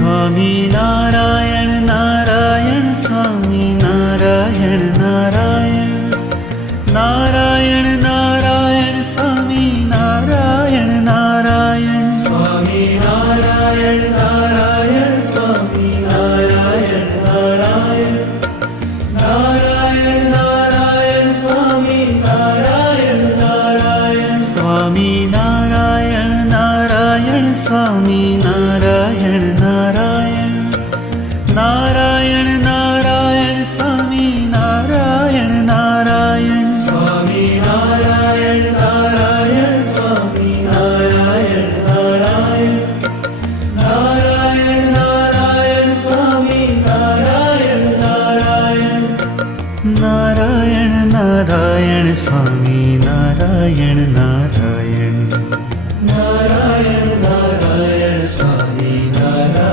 Swami Narayan Narayan Swami Narayan Narayan Narayan Narayan Swami Narayan Narayan Swami Narayan Narayan Swami Narayan Narayan Narayan Narayan Swami Narayan Narayan Swami Narayan Narayan Swami Narayan Narayan Narayan Narayan Swami Narayan Narayan Swami Narayan Narayan Swami Narayan Narayan Narayan Narayan Swami Narayan Narayan Narayan Narayan Swami Narayan Narayan